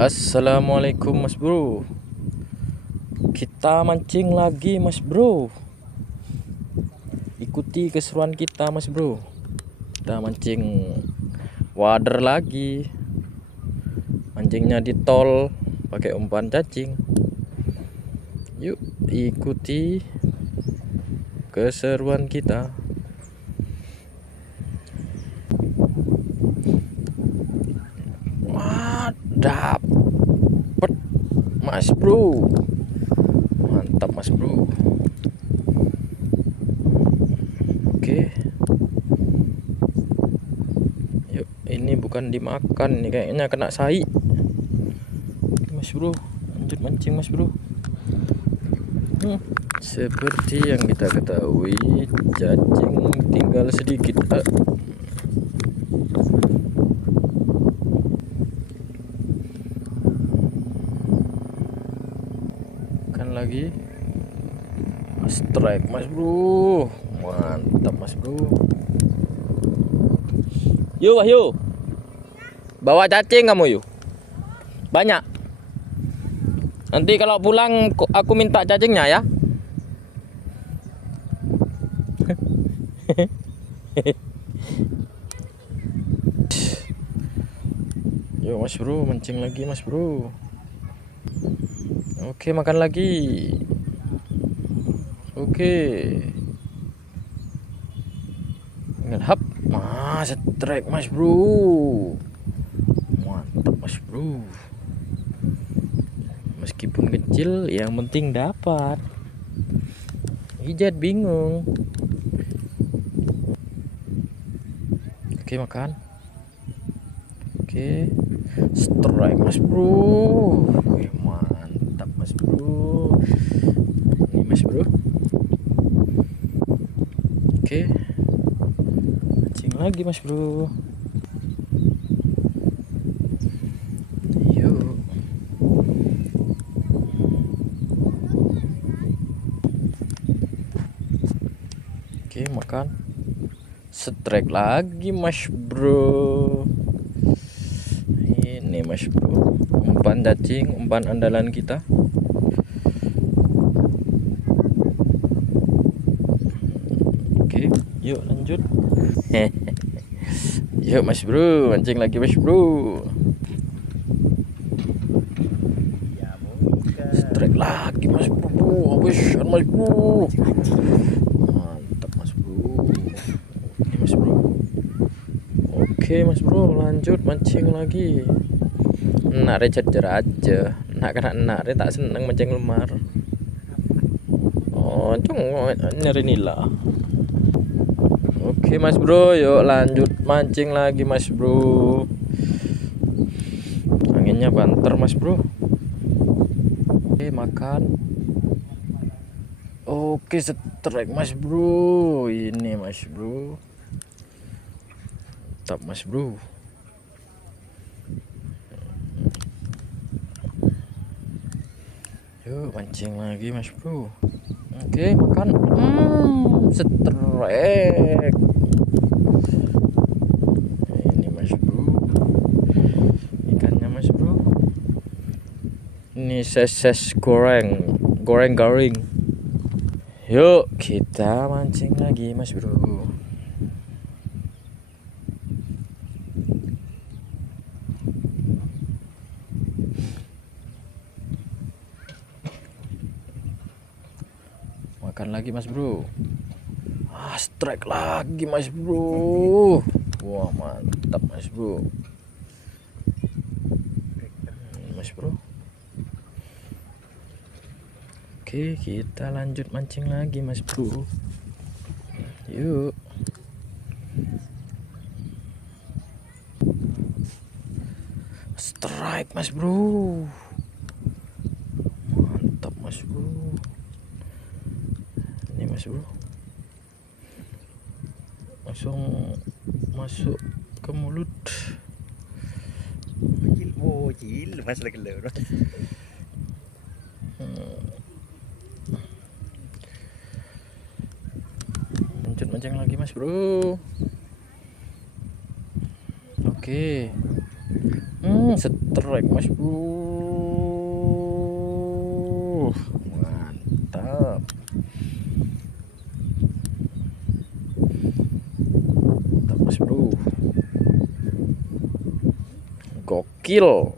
Assalamualaikum mas bro. Kita mancing lagi mas bro. Ikuti keseruan kita mas bro. Kita mancing wader lagi. Mancingnya di tol pakai umpan cacing. Yuk ikuti keseruan kita. Wah, dapet mas bro. Mantap mas bro. Oke. Yuk, ini bukan dimakan, ini kayaknya kena sai. Mas bro, lanjut mancing mas bro. Seperti yang kita ketahui, cacing tinggal sedikit. Kan lagi strike mas bro, mantap mas bro. Yuk Wahyu, bawa cacing kamu yuk, banyak. Nanti kalau pulang aku minta cacingnya ya. Yuk mas bro, mancing lagi mas bro. Oke, makan lagi. Oke. Hap, strike mas bro. Mantap mas bro. Meskipun kecil, yang penting dapat. Ijat bingung. Oke, makan. Oke, strike mas bro. Mantap mas bro. Ini mas bro. Oke, mancing lagi mas bro. Yuk. Oke, makan. Strike lagi mas bro. Ini mas bro, umpan cacing, umpan andalan kita. Oke, yuk lanjut. Yuk mas bro, mancing lagi mas bro. Strike lagi mas bro. Habisan mas bro. Mantap mas bro. Ini mas bro. Oke mas bro, lanjut mancing lagi. Nak cecer aja. Nak kena nak tak seneng mancing lemar. Oh, cung nyari nila. Oke mas bro, yuk lanjut mancing lagi mas bro. Anginnya banter mas bro. Oke, makan. Oke, strike mas bro. Ini mas bro. Mantap mas bro. Yuk mancing lagi mas bro. Oke, makan. Strike. Ini mas bro. Ikannya mas bro. Ini ses goreng garing. Yuk kita mancing lagi mas bro. Makan lagi mas bro. Strike lagi mas bro. Wah, mantap mas bro. Mas bro. Oke, kita lanjut mancing lagi mas bro. Yuk. Strike mas bro. Mantap mas bro. Ini mas bro. Langsung masuk ke mulut. Cil, mas lagi lewat. Lanjut mancing lagi mas bro. Oke, Strike mas bro. Mantap. Mantap mas bro. Gokil.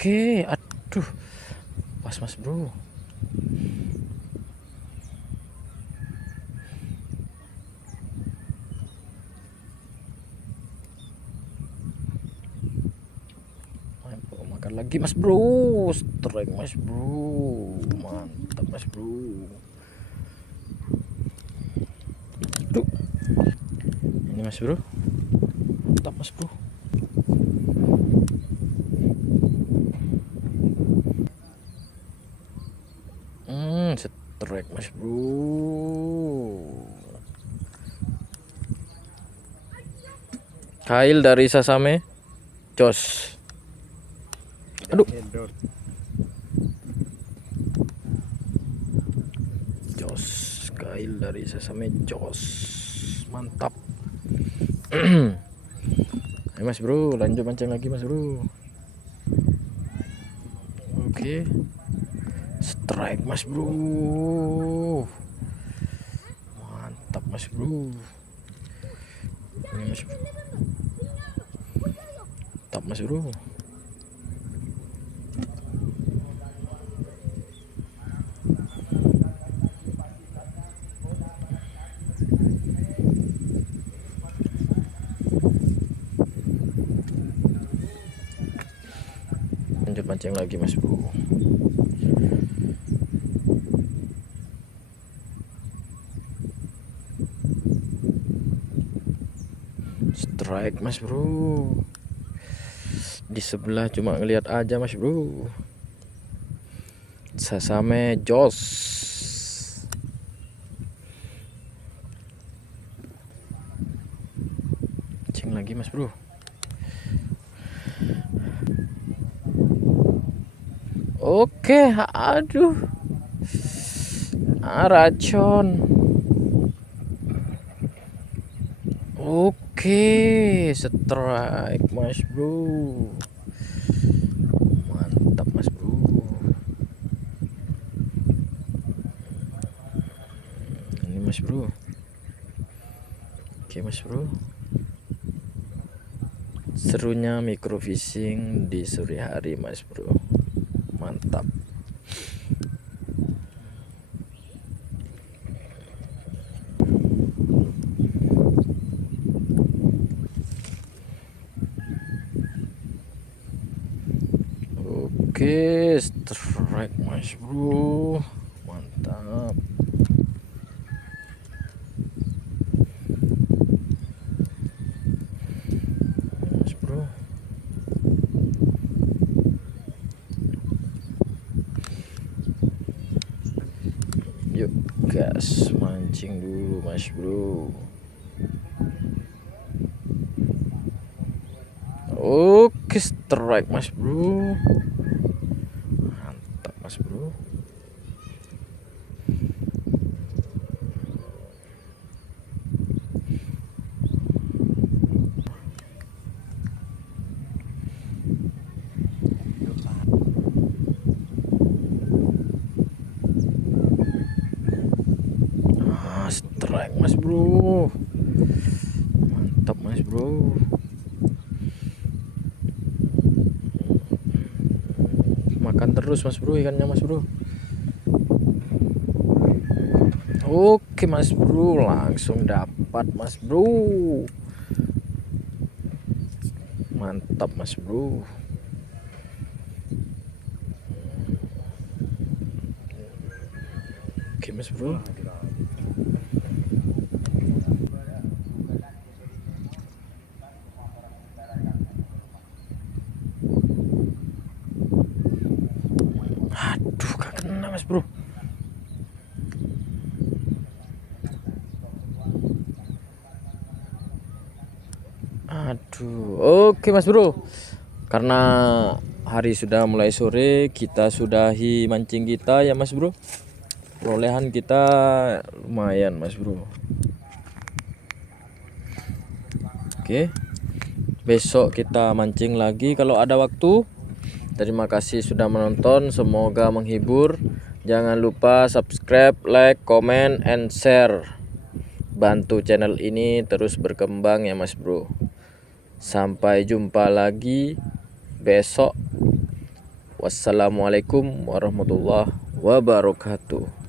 Oke, aduh, pas mas bro. Ayo, makan lagi mas bro, strike mas bro, mantap mas bro. Tuh, ini mas bro, mantap mas bro. Strike mas bro. Kail dari Sasame, jos. Aduh, jos. Kail dari Sasame, jos. Mantap. Ayo mas bro, lanjut mancing lagi mas bro. Oke, strike mas bro. Mantap mas bro. Ini mas bro. Mantap mas bro. Lanjut mancing lagi mas bro. Strike mas bro. Di sebelah cuma ngelihat aja mas bro. Sasame jos. Mancing lagi mas bro. Oke, aduh, racun. Oke, strike mas bro. Mantap mas bro. Ini mas bro. Oke mas bro. Serunya microfishing di sore hari mas bro. Mantap. Oke, strike mas bro. Mantap. Mas bro. Yuk gas mancing dulu mas bro. Oke, strike mas bro. Mantap mas bro. Strike mas bro. Mantap mas bro. Makan terus mas bro ikannya mas bro. Oke mas bro, langsung dapat mas bro. Mantap mas bro. Oke mas bro. Aduh, gak kena mas bro. Oke Mas Bro, karena hari sudah mulai sore, kita sudahi mancing kita ya Mas Bro. Perolehan kita lumayan Mas Bro. Oke, besok kita mancing lagi kalau ada waktu. Terima kasih sudah menonton, semoga menghibur. Jangan lupa subscribe, like, comment, and share. Bantu channel ini terus berkembang ya Mas Bro. Sampai jumpa lagi besok. Wassalamualaikum warahmatullahi wabarakatuh.